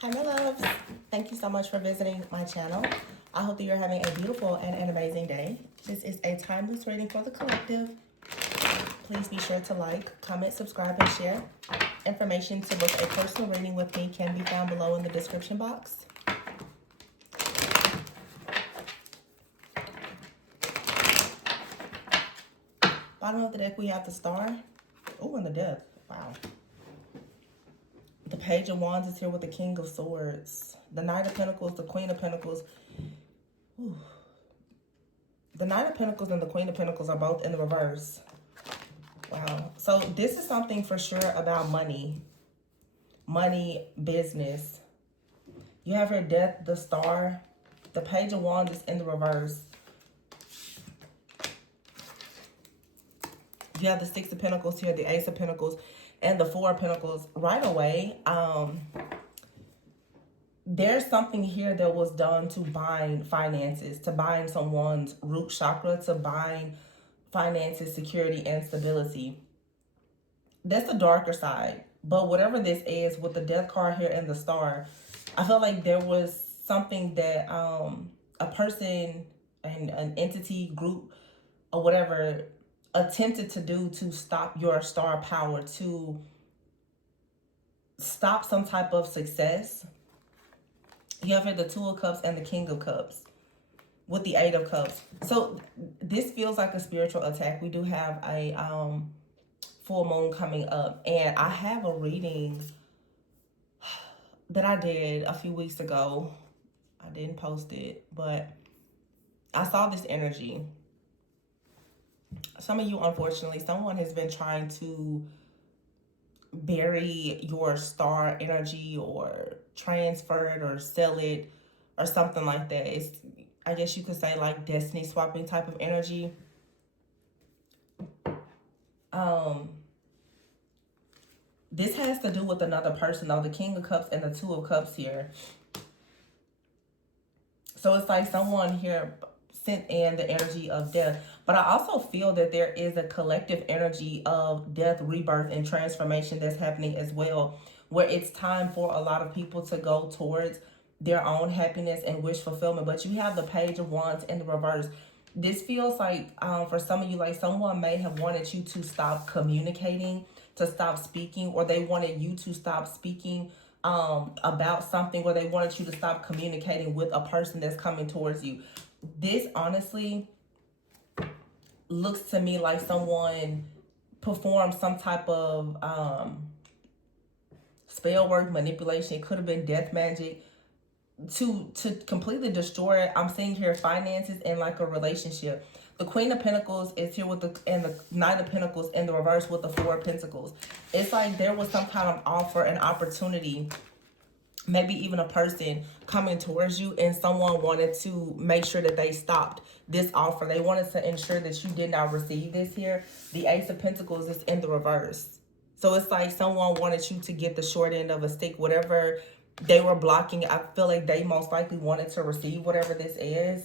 Hi, my loves. Thank you so much for visiting my channel. I hope that you're having a beautiful and an amazing day. This is a timeless reading for the collective. Please be sure to like, comment, subscribe, and share. Information to book a personal reading with me can be found below in the description box. Bottom of the deck, we have the Star. Oh, and the Death. Wow. The Page of Wands is here with the King of Swords. The Knight of Pentacles, the Queen of Pentacles. Ooh. The Knight of Pentacles and the Queen of Pentacles are both in the reverse. Wow. So this is something for sure about money. Money, business. You have your Death, the Star. The Page of Wands is in the reverse. You have the Six of Pentacles here, the Ace of Pentacles, and the Four of Pentacles. Right away, there's something here that was done to bind finances, to bind someone's root chakra, to bind finances, security, and stability. That's the darker side. But whatever this is, with the Death card here and the Star, I feel like there was something that a person, an entity, group, or whatever, attempted to do to stop your star power, to stop some type of success. You have here the Two of Cups and the King of Cups with the Eight of Cups. So this feels like a spiritual attack. We do have a full moon coming up, and I have a reading that I did a few weeks ago. I didn't post it, but I saw this energy. Some of you, unfortunately, someone has been trying to bury your star energy or transfer it or sell it or something like that. It's, I guess you could say, like destiny swapping type of energy. This has to do with another person, though. The King of Cups and the Two of Cups here. So it's like someone here sent in the energy of death. But I also feel that there is a collective energy of death, rebirth, and transformation that's happening as well, where it's time for a lot of people to go towards their own happiness and wish fulfillment. But you have the Page of Wands in the reverse. This feels like, for some of you, like someone may have wanted you to stop communicating, to stop speaking, or they wanted you to stop speaking about something, or they wanted you to stop communicating with a person that's coming towards you. This honestly looks to me like someone performed some type of spell work, manipulation. It could have been death magic to completely destroy it. I'm seeing here finances and like a relationship. The Queen of Pentacles is here with the Knight of Pentacles in the reverse with the Four of Pentacles. It's like there was some kind of offer, an opportunity, maybe even a person coming towards you, and someone wanted to make sure that they stopped this offer. They wanted to ensure that you did not receive this here. The Ace of Pentacles is in the reverse. So it's like someone wanted you to get the short end of a stick. Whatever they were blocking, I feel like they most likely wanted to receive whatever this is.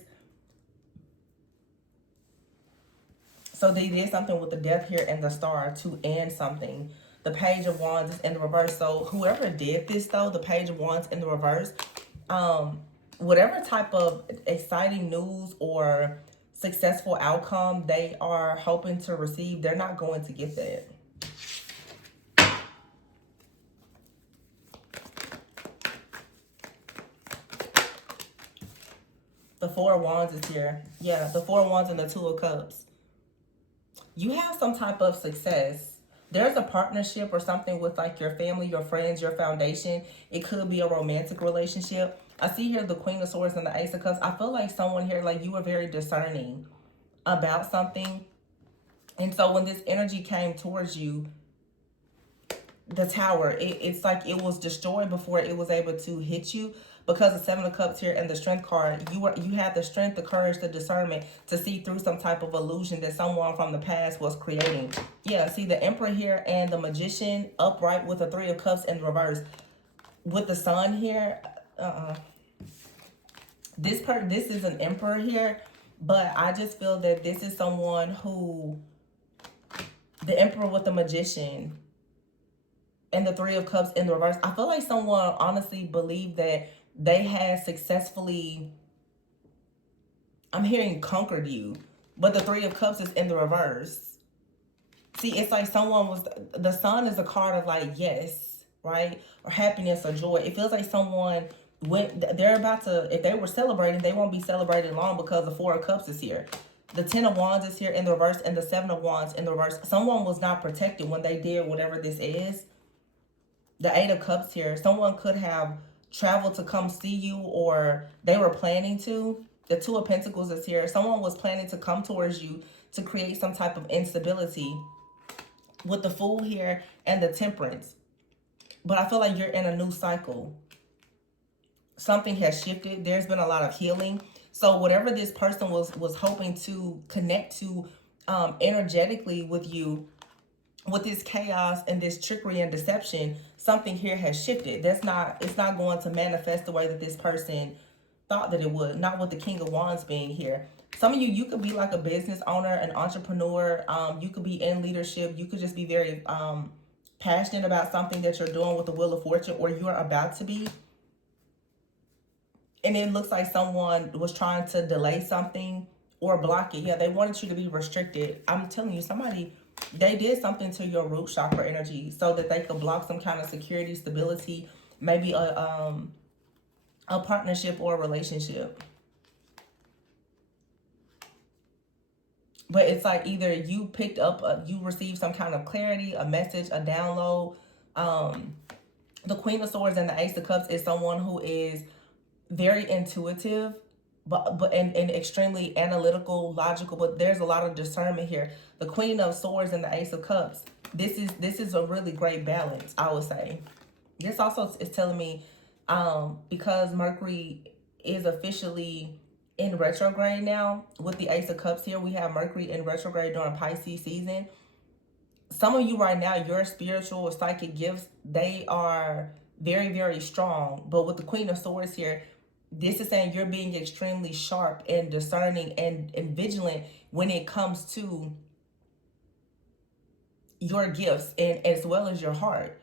So they did something with the Death here and the Star to end something. The Page of Wands is in the reverse. So whoever did this, though, the Page of Wands in the reverse, whatever type of exciting news or successful outcome they are hoping to receive, they're not going to get that. The Four of Wands is here. Yeah, the Four of Wands and the Two of Cups. You have some type of success. There's a partnership or something with like your family, your friends, your foundation. It could be a romantic relationship. I see here the Queen of Swords and the Ace of Cups. I feel like someone here, like you were very discerning about something. And so when this energy came towards you, the Tower, it's like it was destroyed before it was able to hit you, because the Seven of Cups here and the Strength card, you had the strength, the courage, the discernment to see through some type of illusion that someone from the past was creating. Yeah, see the Emperor here and the Magician upright with the Three of Cups in reverse. With the Sun here, this is an Emperor here, but I just feel that this is someone who, the Emperor with the Magician, and the Three of Cups in the reverse. I feel like someone honestly believed that they had successfully, I'm hearing, conquered you. But the Three of Cups is in the reverse. See, it's like someone was, the sun is a card of like, yes, right? Or happiness or joy. It feels like someone they're about to, if they were celebrating, they won't be celebrating long because the Four of Cups is here. The Ten of Wands is here in the reverse and the Seven of Wands in the reverse. Someone was not protected when they did whatever this is. The Eight of Cups here. Someone could have traveled to come see you, or they were planning to. The Two of Pentacles is here. Someone was planning to come towards you to create some type of instability with the Fool here and the Temperance. But I feel like you're in a new cycle. Something has shifted. There's been a lot of healing. So whatever this person was hoping to connect to energetically with you, with this chaos and this trickery and deception, something here has shifted. It's not going to manifest the way that this person thought that it would. Not with the King of Wands being here. Some of you could be like a business owner, an entrepreneur. You could be in leadership. You could just be very passionate about something that you're doing with the Wheel of Fortune, or you're about to be. And it looks like someone was trying to delay something or block it. Yeah, they wanted you to be restricted. I'm telling you, somebody, they did something to your root chakra energy so that they could block some kind of security, stability, maybe a partnership or a relationship. But it's like either you picked up, you received some kind of clarity, a message, a download. The Queen of Swords and the Ace of Cups is someone who is very intuitive, and extremely analytical, logical, but there's a lot of discernment here. The Queen of Swords and the Ace of Cups, this is a really great balance, I would say. This also is telling me, because Mercury is officially in retrograde now, with the Ace of Cups here, we have Mercury in retrograde during Pisces season. Some of you right now, your spiritual or psychic gifts, they are very, very strong. But with the Queen of Swords here, this is saying you're being extremely sharp and discerning and vigilant when it comes to your gifts and as well as your heart.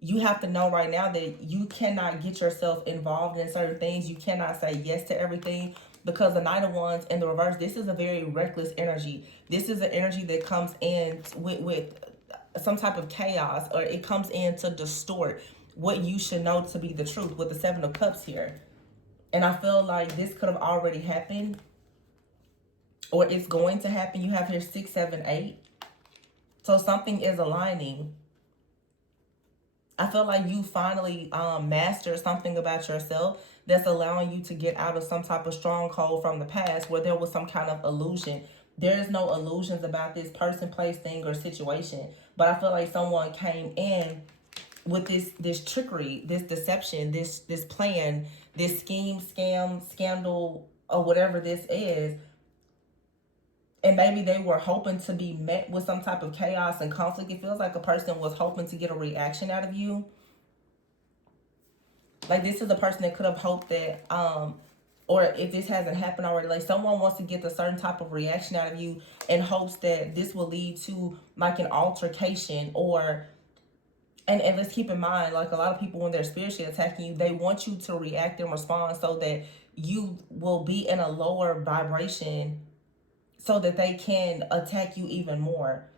You have to know right now that you cannot get yourself involved in certain things. You cannot say yes to everything, because the Knight of Wands in the reverse, this is a very reckless energy. This is an energy that comes in with some type of chaos, or it comes in to distort what you should know to be the truth with the Seven of Cups here. And I feel like this could have already happened, or it's going to happen. You have here 6, 7, 8. So something is aligning. I feel like you finally mastered something about yourself that's allowing you to get out of some type of stronghold from the past where there was some kind of illusion. There is no illusions about this person, place, thing, or situation. But I feel like someone came in with this trickery, this deception, this plan, this scheme, scam, scandal, or whatever this is. And maybe they were hoping to be met with some type of chaos and conflict. It feels like a person was hoping to get a reaction out of you. Like this is a person that could have hoped that, or if this hasn't happened already, like someone wants to get a certain type of reaction out of you in hopes that this will lead to like an altercation, or, and let's keep in mind, like a lot of people when they're spiritually attacking you, they want you to react and respond so that you will be in a lower vibration so that they can attack you even more.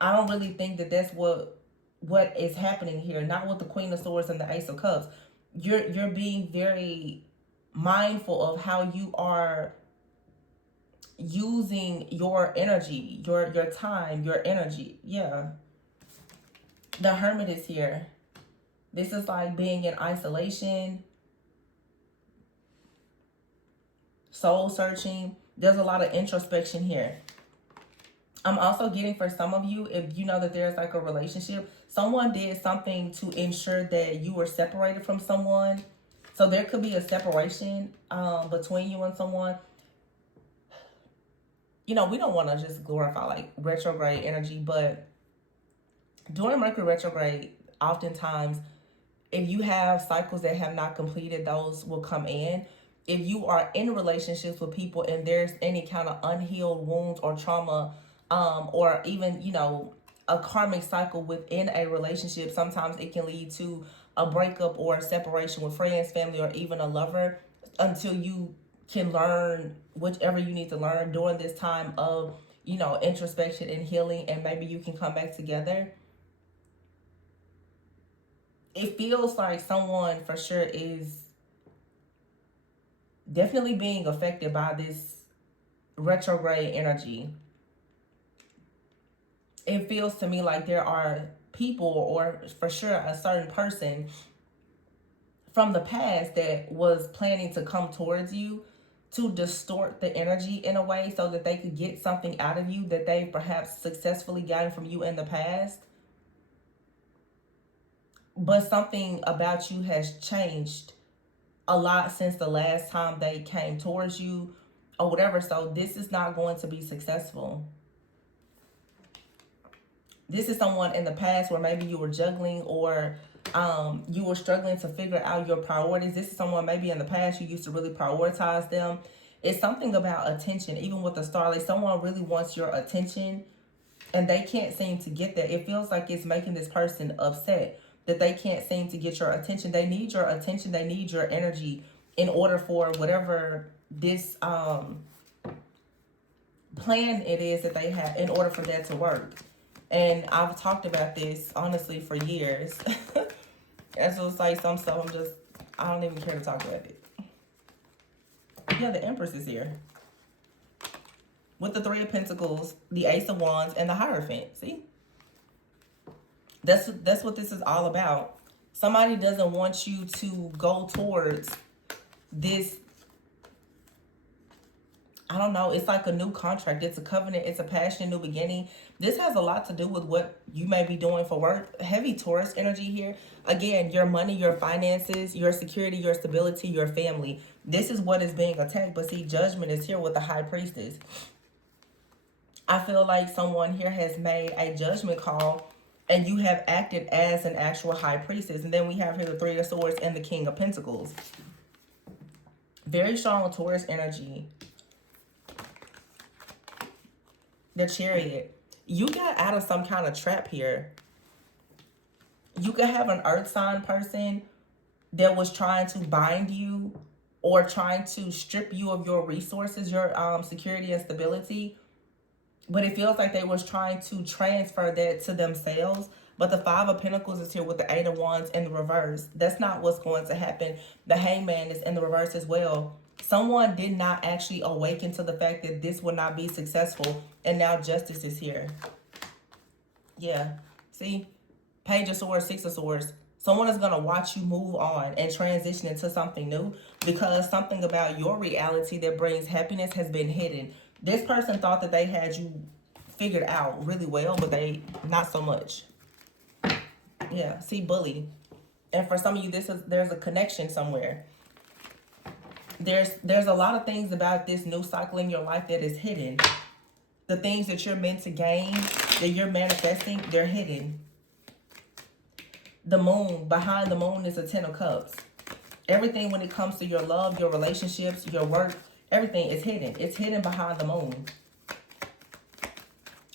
I don't really think that that's what is happening here. Not with the Queen of Swords and the Ace of Cups. You're being very mindful of how you are using your energy, your time, your energy. Yeah. The Hermit is here. This is like being in isolation, soul searching. There's a lot of introspection here. I'm also getting, for some of you, if you know that there's like a relationship, someone did something to ensure that you were separated from someone. So there could be a separation between you and someone. You know, we don't want to just glorify like retrograde energy, but during Mercury retrograde, oftentimes, if you have cycles that have not completed, those will come in. If you are in relationships with people and there's any kind of unhealed wounds or trauma, or even, you know, a karmic cycle within a relationship. Sometimes it can lead to a breakup or a separation with friends, family, or even a lover, until you can learn whichever you need to learn during this time of, you know, introspection and healing, and maybe you can come back together. It feels like someone for sure is definitely being affected by this retrograde energy. It feels to me like there are people, or for sure a certain person from the past that was planning to come towards you to distort the energy in a way so that they could get something out of you that they perhaps successfully gotten from you in the past. But something about you has changed a lot since the last time they came towards you or whatever. So this is not going to be successful. This is someone in the past where maybe you were juggling, or you were struggling to figure out your priorities. This is someone maybe in the past you used to really prioritize them. It's something about attention. Even with the star, like someone really wants your attention and they can't seem to get that. It feels like it's making this person upset that they can't seem to get your attention. They need your attention. They need your energy in order for whatever this plan it is that they have, in order for that to work. And I've talked about this honestly for years. And so it's like some stuff I don't even care to talk about it. Yeah, the Empress is here. With the Three of Pentacles, the Ace of Wands, and the Hierophant. See? That's what this is all about. Somebody doesn't want you to go towards this. I don't know. It's like a new contract. It's a covenant. It's a passion, new beginning. This has a lot to do with what you may be doing for work. Heavy Taurus energy here. Again, your money, your finances, your security, your stability, your family. This is what is being attacked. But see, Judgment is here with the High Priestess. I feel like someone here has made a judgment call and you have acted as an actual High Priestess. And then we have here the Three of Swords and the King of Pentacles. Very strong Taurus energy. The Chariot. You got out of some kind of trap here. You could have an earth sign person that was trying to bind you or trying to strip you of your resources, your security and stability. But it feels like they was trying to transfer that to themselves. But the Five of Pentacles is here with the Eight of Wands in the reverse. That's not what's going to happen. The Hangman is in the reverse as well. Someone did not actually awaken to the fact that this would not be successful. And now Justice is here. Yeah. See? Page of Swords, Six of Swords. Someone is going to watch you move on and transition into something new, because something about your reality that brings happiness has been hidden. This person thought that they had you figured out really well, but they not so much. Yeah. See, Bully. And for some of you, there's a connection somewhere. There's a lot of things about this new cycle in your life that is hidden. The things that you're meant to gain, that you're manifesting, they're hidden. The Moon, behind the Moon is a Ten of Cups. Everything when it comes to your love, your relationships, your work, everything is hidden. It's hidden behind the Moon.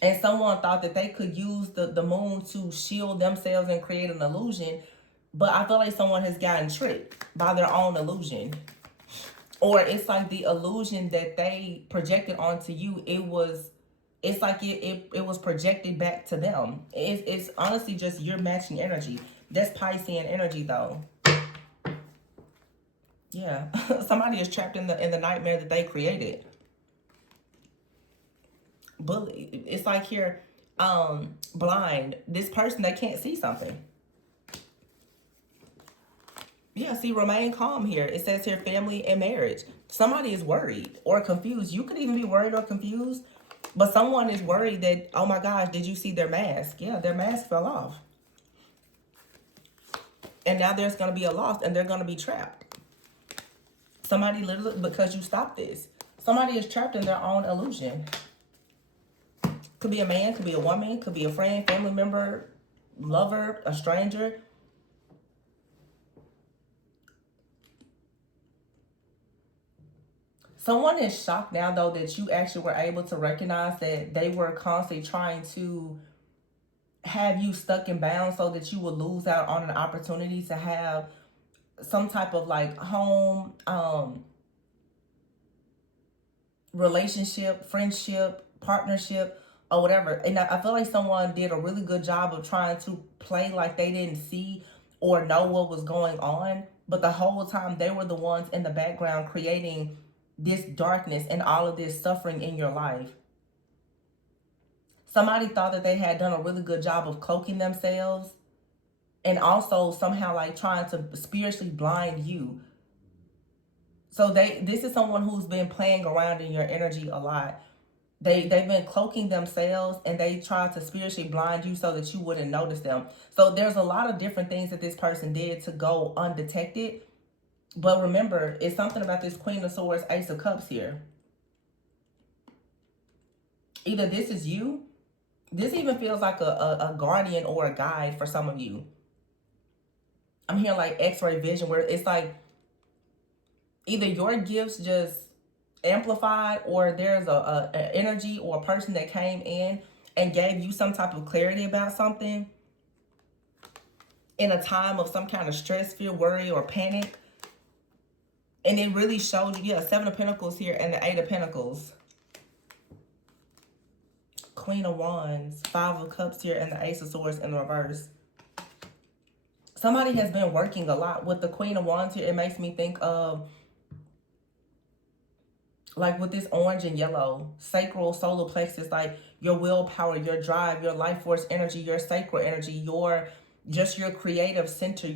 And someone thought that they could use the Moon to shield themselves and create an illusion. But I feel like someone has gotten tricked by their own illusion. Or it's like the illusion that they projected onto you, it's like it was projected back to them. It's honestly just you're matching energy. That's Piscean energy though. Yeah. Somebody is trapped in the nightmare that they created. Bully. It's like here, blind. This person, they can't see something. Yeah, see, remain calm here. It says here, family and marriage. Somebody is worried or confused. You could even be worried or confused, but someone is worried that, oh my gosh, did you see their mask? Yeah, their mask fell off. And now there's going to be a loss and they're going to be trapped. Somebody literally, because you stopped this, somebody is trapped in their own illusion. Could be a man, could be a woman, could be a friend, family member, lover, a stranger. Someone is shocked now, though, that you actually were able to recognize that they were constantly trying to have you stuck and bound so that you will lose out on an opportunity to have some type of like home, relationship, friendship, partnership, or whatever. And I feel like someone did a really good job of trying to play like they didn't see or know what was going on, but the whole time they were the ones in the background creating this darkness and all of this suffering in your life. Somebody thought that they had done a really good job of cloaking themselves and also somehow like trying to spiritually blind you. So this is someone who's been playing around in your energy a lot. They've been cloaking themselves, and they try to spiritually blind you so that you wouldn't notice them. So there's a lot of different things that this person did to go undetected. But remember, it's something about this Queen of Swords, Ace of Cups here. Either this is you. This even feels like a guardian or a guide for some of you. I'm hearing like X-ray vision, where it's like either your gifts just amplified, or there's a energy or a person that came in and gave you some type of clarity about something in a time of some kind of stress, fear, worry, or panic. And it really showed you, yeah, 7 of Pentacles here and the 8 of Pentacles. Queen of Wands, 5 of Cups here, and the Ace of Swords in the reverse. Somebody has been working a lot with the Queen of Wands here. It makes me think of, like with this orange and yellow, sacral solar plexus, like your willpower, your drive, your life force energy, your sacral energy, your creative center,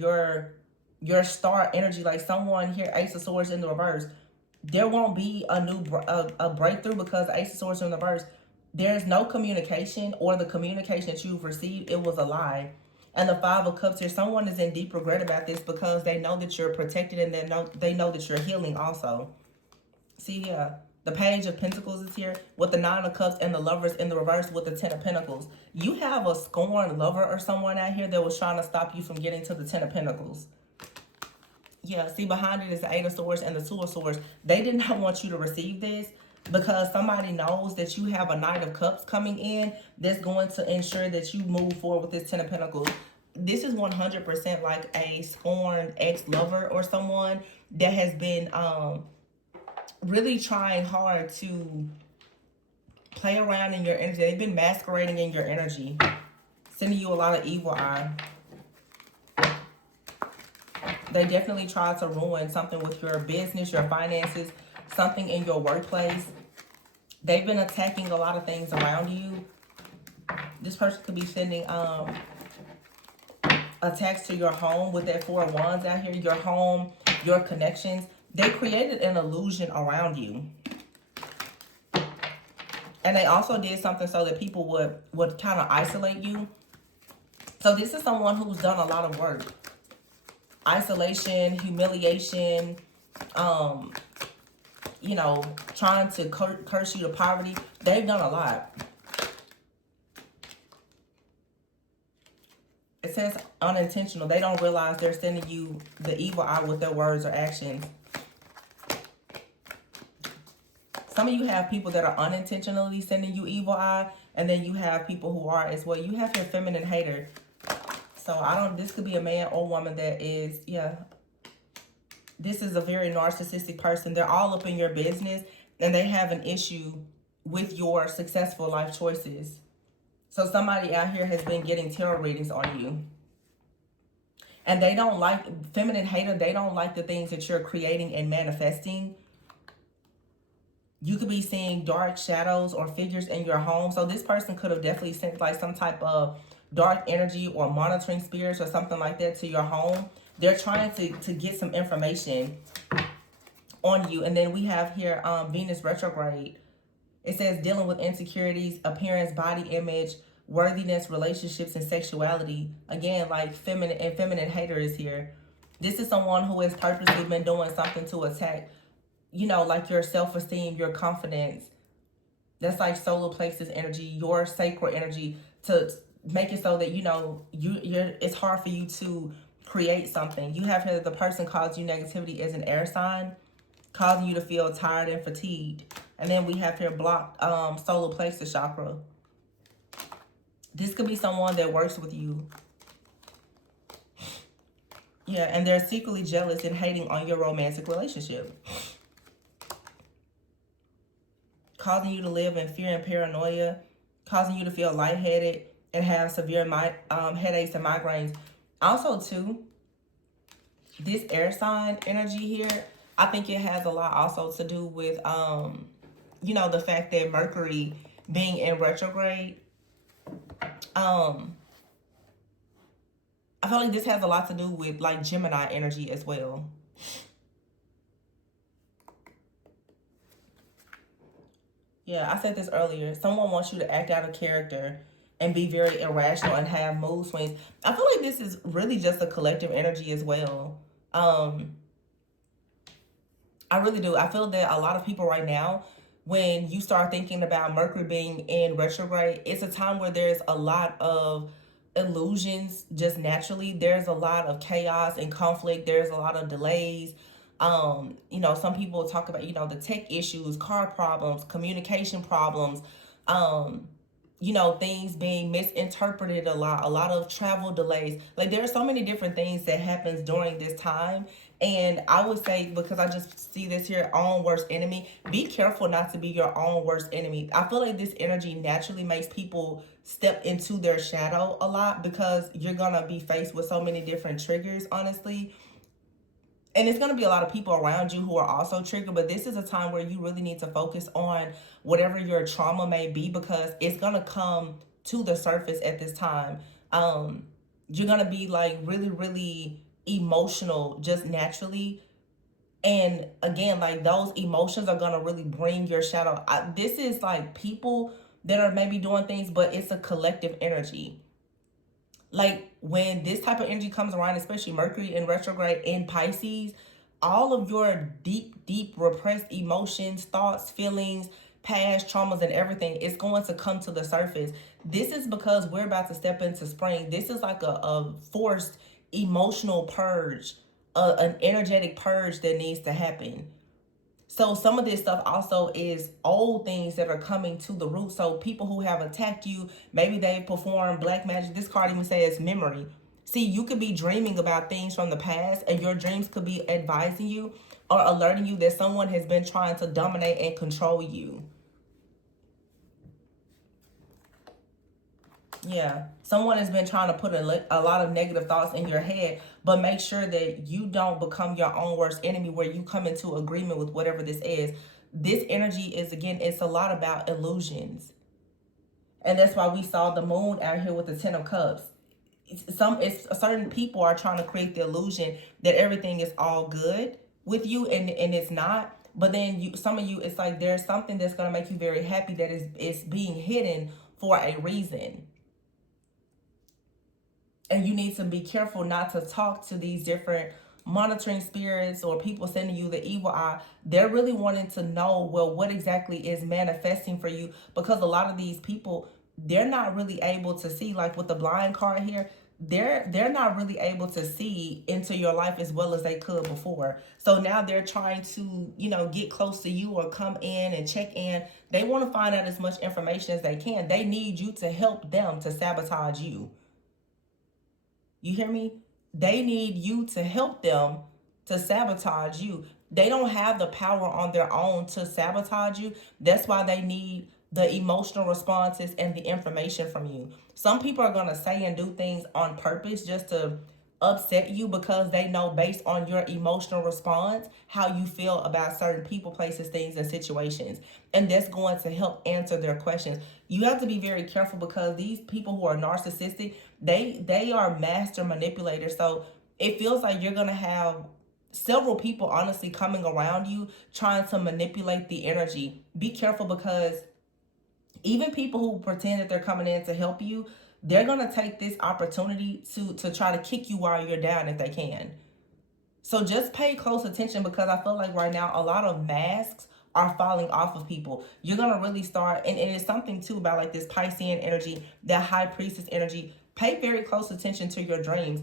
your star energy. Like someone here, Ace of Swords in the reverse, there won't be a new a breakthrough because Ace of Swords in the reverse, there's no communication, or the communication that you've received, it was a lie. And the 5 of Cups here, someone is in deep regret about this because they know that you're protected, and they know that you're healing also. See, yeah, the Page of Pentacles is here with the 9 of Cups and the Lovers in the reverse with the 10 of Pentacles. You have a scorned lover or someone out here that was trying to stop you from getting to the 10 of Pentacles. Yeah, see, behind it is the 8 of Swords and the 2 of Swords. They did not want you to receive this because somebody knows that you have a Knight of Cups coming in that's going to ensure that you move forward with this 10 of Pentacles. This is 100% like a scorned ex-lover or someone that has been really trying hard to play around in your energy. They've been masquerading in your energy, sending you a lot of evil eye. They definitely tried to ruin something with your business, your finances, something in your workplace. They've been attacking a lot of things around you. This person could be sending attacks to your home with that 4 of Wands out here, your home, your connections. They created an illusion around you. And they also did something so that people would kind of isolate you. So this is someone who's done a lot of work. Isolation, humiliation, you know, trying to curse you to poverty. They've done a lot. It says unintentional. They don't realize they're sending you the evil eye with their words or actions. Some of you have people that are unintentionally sending you evil eye, and then you have people who are as well. You have your feminine hater. So this could be a man or woman that is, yeah. This is a very narcissistic person. They're all up in your business, and they have an issue with your successful life choices. So somebody out here has been getting tarot readings on you. And they don't like, feminine hater, they don't like the things that you're creating and manifesting. You could be seeing dark shadows or figures in your home. So this person could have definitely sent like some type of dark energy or monitoring spirits or something like that to your home. They're trying to get some information on you. And then we have here Venus retrograde. It says dealing with insecurities, appearance, body image, worthiness, relationships, and sexuality. Again, like feminine hater is here. This is someone who has purposely been doing something to attack, you know, like your self-esteem, your confidence. That's like solar plexus energy, your sacral energy, to make it so that, you know, it's hard for you to create something. You have here the person calls you negativity as an air sign, causing you to feel tired and fatigued. And then we have here blocked solar plexus chakra. This could be someone that works with you. Yeah, and they're secretly jealous and hating on your romantic relationship, causing you to live in fear and paranoia, causing you to feel lightheaded and have severe headaches and migraines. Also, too, this air sign energy here, I think it has a lot also to do with, you know, the fact that Mercury being in retrograde. I feel like this has a lot to do with like Gemini energy as well. Yeah, I said this earlier. Someone wants you to act out of character and be very irrational and have mood swings. I feel like this is really just a collective energy as well. I really do. I feel that a lot of people right now, when you start thinking about Mercury being in retrograde, it's a time where there's a lot of illusions just naturally. There's a lot of chaos and conflict. There's a lot of delays. You know, some people talk about, you know, the tech issues, car problems, communication problems, you know, things being misinterpreted a lot of travel delays. Like there are so many different things that happens during this time. And I would say, because I just see this here, own worst enemy, be careful not to be your own worst enemy. I feel like this energy naturally makes people step into their shadow a lot because you're going to be faced with so many different triggers, honestly. And it's going to be a lot of people around you who are also triggered, but this is a time where you really need to focus on whatever your trauma may be because it's going to come to the surface at this time. You're going to be like really, really emotional just naturally. And again, like those emotions are going to really bring your shadow. This is like people that are maybe doing things, but it's a collective energy. Like when this type of energy comes around, especially Mercury in retrograde in Pisces, all of your deep repressed emotions, thoughts, feelings, past traumas and everything is going to come to the surface. This is because we're about to step into spring. This is like a forced emotional purge, an energetic purge that needs to happen. So some of this stuff also is old things that are coming to the root. So people who have attacked you, maybe they perform black magic. This card even says memory. See, you could be dreaming about things from the past and your dreams could be advising you or alerting you that someone has been trying to dominate and control you. Yeah, someone has been trying to put a lot of negative thoughts in your head, but make sure that you don't become your own worst enemy where you come into agreement with whatever this is. This energy is, again, it's a lot about illusions. And that's why we saw the moon out here with the 10 of Cups. Certain people are trying to create the illusion that everything is all good with you, and it's not. But then some of you, it's like there's something that's going to make you very happy that is being hidden for a reason. And you need to be careful not to talk to these different monitoring spirits or people sending you the evil eye. They're really wanting to know, well, what exactly is manifesting for you, because a lot of these people, they're not really able to see, like with the blind card here, they're not really able to see into your life as well as they could before. So now they're trying to, you know, get close to you or come in and check in. They want to find out as much information as they can. They need you to help them to sabotage you. You hear me? They need you to help them to sabotage you. They don't have the power on their own to sabotage you. That's why they need the emotional responses and the information from you. Some people are going to say and do things on purpose just to upset you because they know based on your emotional response how you feel about certain people, places, things, and situations. And that's going to help answer their questions. You have to be very careful because these people who are narcissistic, they are master manipulators. So it feels like you're going to have several people honestly coming around you trying to manipulate the energy. Be careful because even people who pretend that they're coming in to help you, they're going to take this opportunity to try to kick you while you're down if they can. So just pay close attention because I feel like right now a lot of masks are falling off of people. You're going to really start, and it's something too about like this Piscean energy, that high priestess energy. Pay very close attention to your dreams.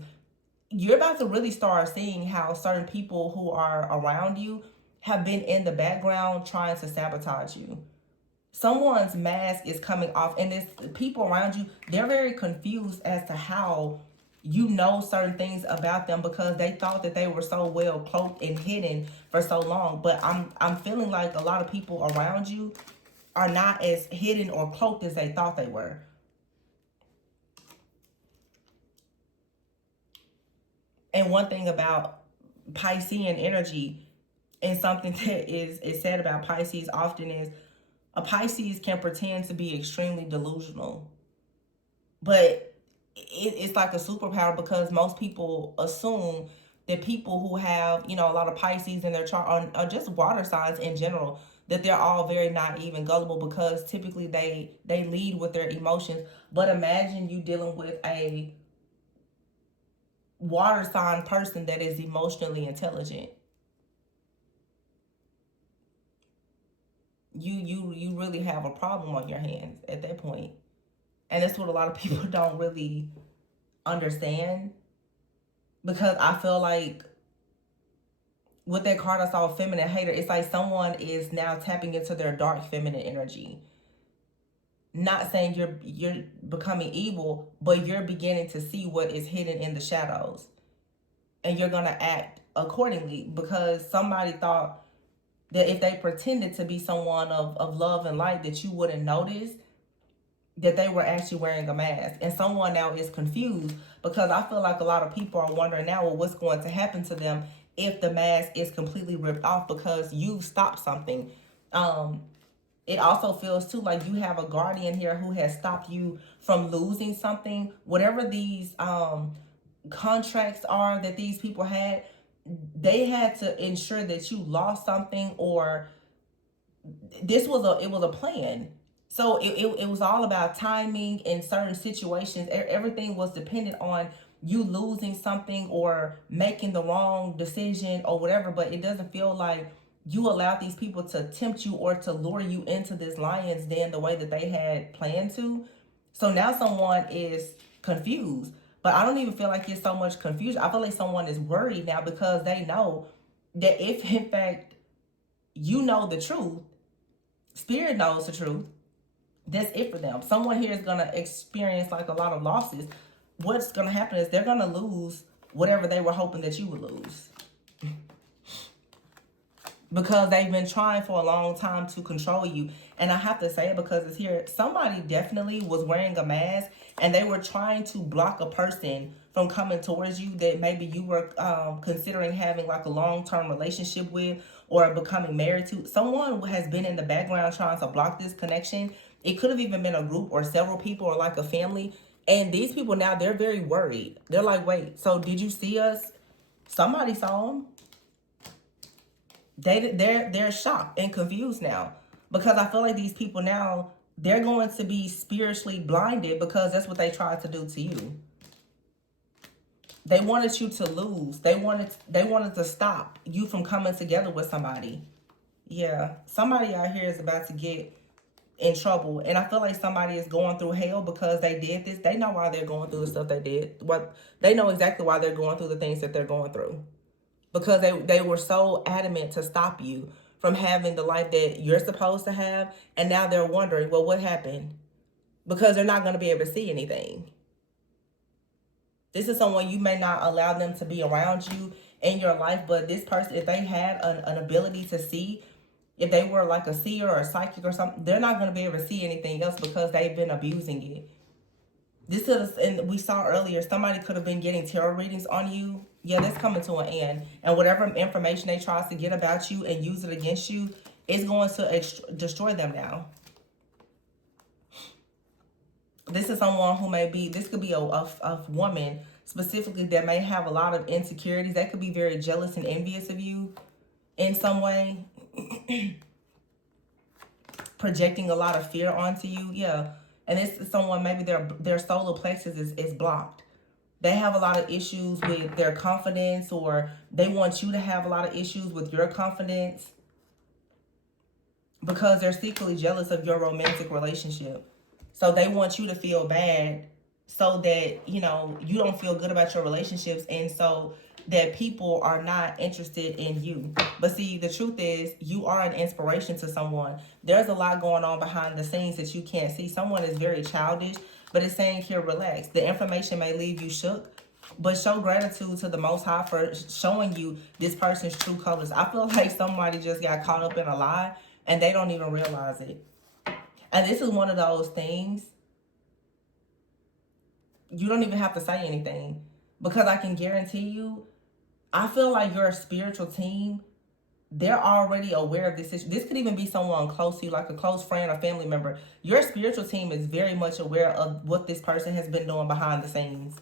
You're about to really start seeing how certain people who are around you have been in the background trying to sabotage you. Someone's mask is coming off, and it's people around you, they're very confused as to how you know certain things about them, because they thought that they were so well cloaked and hidden for so long. But I'm feeling like a lot of people around you are not as hidden or cloaked as they thought they were. And one thing about Piscean energy, and something that is said about Pisces often, is a Pisces can pretend to be extremely delusional, but it's like a superpower, because most people assume that people who have, you know, a lot of Pisces in their chart, or just water signs in general, that they're all very naive and gullible, because typically they lead with their emotions. But imagine you dealing with a water sign person that is emotionally intelligent. You really have a problem on your hands at that point. And that's what a lot of people don't really understand, because I feel like with that card I saw, feminine hater, it's like someone is now tapping into their dark feminine energy. Not saying you're becoming evil, but you're beginning to see what is hidden in the shadows, and you're gonna act accordingly, because somebody thought that if they pretended to be someone of love and light, that you wouldn't notice that they were actually wearing a mask. And someone now is confused, because I feel like a lot of people are wondering now, well, what's going to happen to them if the mask is completely ripped off, because you've stopped something. It also feels too like you have a guardian here who has stopped you from losing something. Whatever these contracts are that these people had, they had to ensure that you lost something, or it was a plan. So it was all about timing in certain situations. Everything was dependent on you losing something or making the wrong decision or whatever. But it doesn't feel like you allowed these people to tempt you or to lure you into this lion's den the way that they had planned to. So now someone is confused. But I don't even feel like it's so much confusion. I feel like someone is worried now, because they know that if in fact you know the truth, Spirit knows the truth, that's it for them. Someone here is going to experience like a lot of losses. What's going to happen is they're going to lose whatever they were hoping that you would lose, because they've been trying for a long time to control you. And I have to say it because it's here. Somebody definitely was wearing a mask, and they were trying to block a person from coming towards you that maybe you were considering having like a long-term relationship with, or becoming married to. Someone has been in the background trying to block this connection. It could have even been a group or several people, or like a family. And these people now, they're very worried. They're like, wait, so did you see us? Somebody saw them. They're shocked and confused now, because I feel like these people now, they're going to be spiritually blinded, because that's what they tried to do to you. They wanted you to lose. They wanted to stop you from coming together with somebody. Yeah, somebody out here is about to get in trouble, and I feel like somebody is going through hell because they did this. They know why they're going through the stuff they did. They know exactly why they're going through the things that they're going through, because they were so adamant to stop you from having the life that you're supposed to have. And now they're wondering, well, what happened? Because they're not going to be able to see anything. This is someone you may not allow them to be around you in your life, but this person, if they had an ability to see, if they were like a seer or a psychic or something, they're not going to be able to see anything else, because they've been abusing it. This is, and we saw earlier, somebody could have been getting tarot readings on you. Yeah, that's coming to an end. And whatever information they try to get about you and use it against you, is going to destroy them now. This is someone who may be, this could be a woman specifically that may have a lot of insecurities. They could be very jealous and envious of you in some way. Projecting a lot of fear onto you. Yeah. And this is someone, maybe their solar plexus is blocked. They have a lot of issues with their confidence, or they want you to have a lot of issues with your confidence, because they're secretly jealous of your romantic relationship. So they want you to feel bad, so that, you know, you don't feel good about your relationships. And so that people are not interested in you. But see, the truth is, you are an inspiration to someone. There's a lot going on behind the scenes that you can't see. Someone is very childish, but it's saying here, relax. The information may leave you shook, but show gratitude to the Most High for showing you this person's true colors. I feel like somebody just got caught up in a lie and they don't even realize it. And this is one of those things, you don't even have to say anything, because I can guarantee you, I feel like your spiritual team, they're already aware of this. This could even be someone close to you, like a close friend or family member. Your spiritual team is very much aware of what this person has been doing behind the scenes.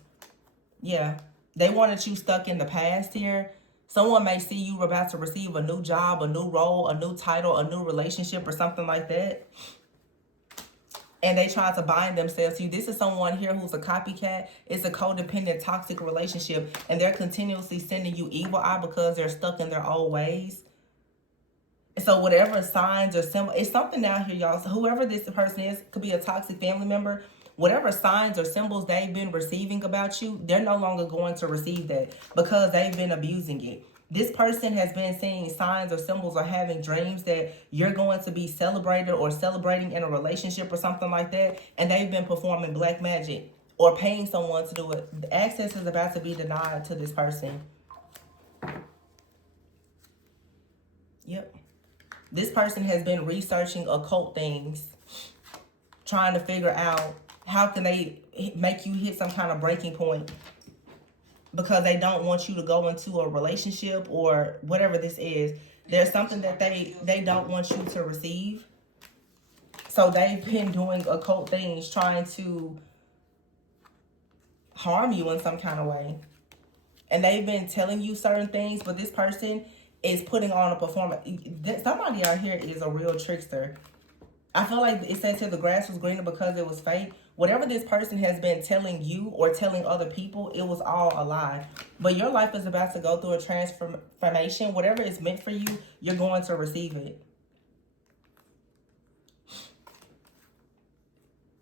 Yeah, they wanted you stuck in the past here. Someone may see you about to receive a new job, a new role, a new title, a new relationship, or something like that. And they try to bind themselves to you. This is someone here who's a copycat. It's a codependent, toxic relationship. And they're continuously sending you evil eye because they're stuck in their old ways. So whatever signs or symbols, it's something down here, y'all. So whoever this person is, could be a toxic family member. Whatever signs or symbols they've been receiving about you, they're no longer going to receive that because they've been abusing it. This person has been seeing signs or symbols or having dreams that you're going to be celebrated or celebrating in a relationship or something like that. And they've been performing black magic or paying someone to do it. The access is about to be denied to this person. Yep. This person has been researching occult things, trying to figure out how can they make you hit some kind of breaking point, because they don't want you to go into a relationship or whatever this is. There's something that they don't want you to receive. So they've been doing occult things, trying to harm you in some kind of way. And they've been telling you certain things, but this person is putting on a performance. Somebody out here is a real trickster. I feel like it says here the grass was greener because it was fake. Whatever this person has been telling you or telling other people, it was all a lie. But your life is about to go through a transformation. Whatever is meant for you, you're going to receive it.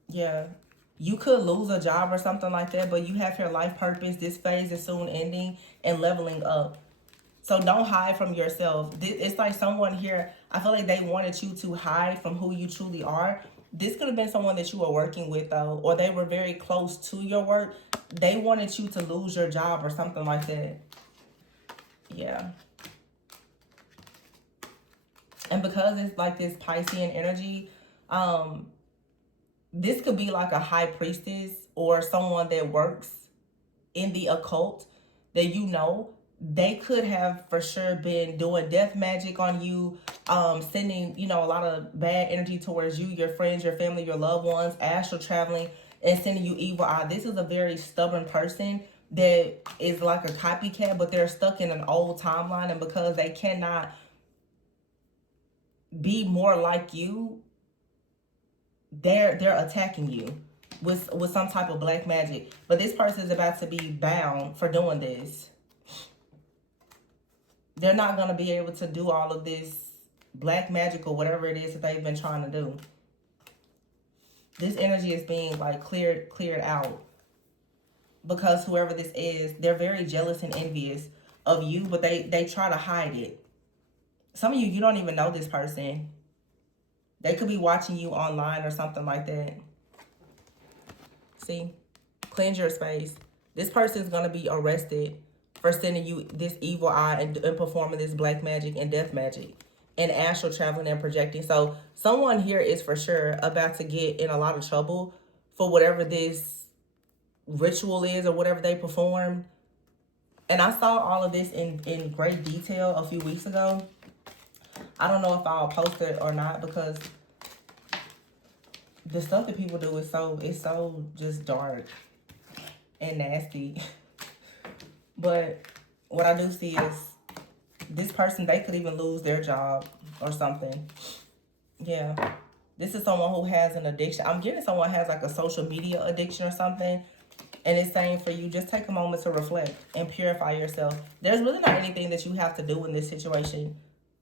Yeah. You could lose a job or something like that, but you have your life purpose. This phase is soon ending and leveling up. So don't hide from yourself. It's like someone here, I feel like they wanted you to hide from who you truly are. This could have been someone that you were working with, though, or they were very close to your work. They wanted you to lose your job or something like that. Yeah. And because it's like this Piscean energy, this could be like a high priestess or someone that works in the occult that you know. They could have for sure been doing death magic on you, sending, a lot of bad energy towards you, your friends, your family, your loved ones, astral traveling, and sending you evil eye. This is a very stubborn person that is like a copycat, but they're stuck in an old timeline, and because they cannot be more like you, they're attacking you with some type of black magic. But this person is about to be bound for doing this. They're not going to be able to do all of this black magic or whatever it is that they've been trying to do. This energy is being like cleared out. Because whoever this is, they're very jealous and envious of you, but they try to hide it. Some of you, you don't even know this person. They could be watching you online or something like that. See? Cleanse your space. This person is going to be arrested for sending you this evil eye and performing this black magic and death magic and astral traveling and projecting. So someone here is for sure about to get in a lot of trouble for whatever this ritual is or whatever they performed. And I saw all of this in great detail a few weeks ago. I don't know if I'll post it or not, because the stuff that people do is so just dark and nasty. But what I do see is this person, they could even lose their job or something. Yeah. This is someone who has an addiction. I'm getting someone has like a social media addiction or something. And it's saying for you, just take a moment to reflect and purify yourself. There's really not anything that you have to do in this situation.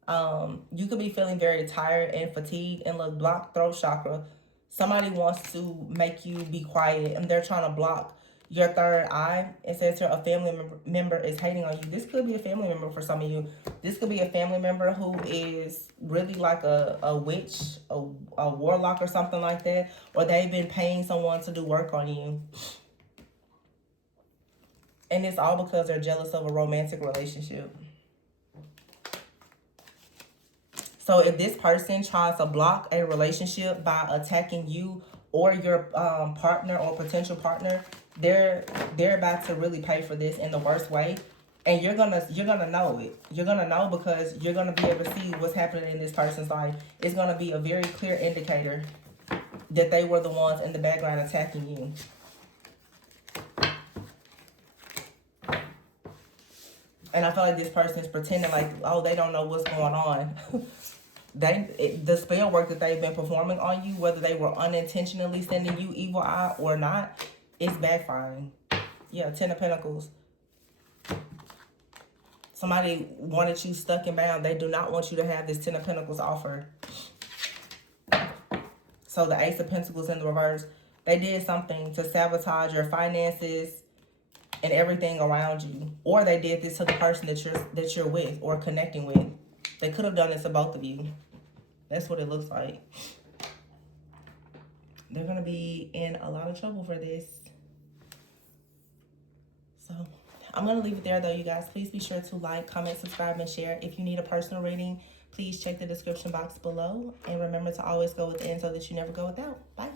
You could be feeling very tired and fatigued, and look, blocked throat chakra. Somebody wants to make you be quiet, and they're trying to block your third eye. It says here a family member is hating on you. This could be a family member for some of you. This could be a family member who is really like a witch, a warlock or something like that. Or they've been paying someone to do work on you. And it's all because they're jealous of a romantic relationship. So if this person tries to block a relationship by attacking you or your partner or potential partner, they're about to really pay for this in the worst way. And you're gonna know it. You're gonna know because you're gonna be able to see what's happening in this person's life. It's gonna be a very clear indicator that they were the ones in the background attacking you. And I feel like this person is pretending like, oh, they don't know what's going on. The spell work that they've been performing on you, whether they were unintentionally sending you evil eye or not, is backfiring. Yeah, 10 of Pentacles. Somebody wanted you stuck and bound. They do not want you to have this 10 of Pentacles offer. So the Ace of Pentacles in the reverse. They did something to sabotage your finances and everything around you. Or they did this to the person that you're with or connecting with. They could have done this to both of you. That's what it looks like. They're going to be in a lot of trouble for this. So I'm going to leave it there though, you guys. Please be sure to like, comment, subscribe, and share. If you need a personal reading, please check the description box below. And remember to always go within so that you never go without. Bye.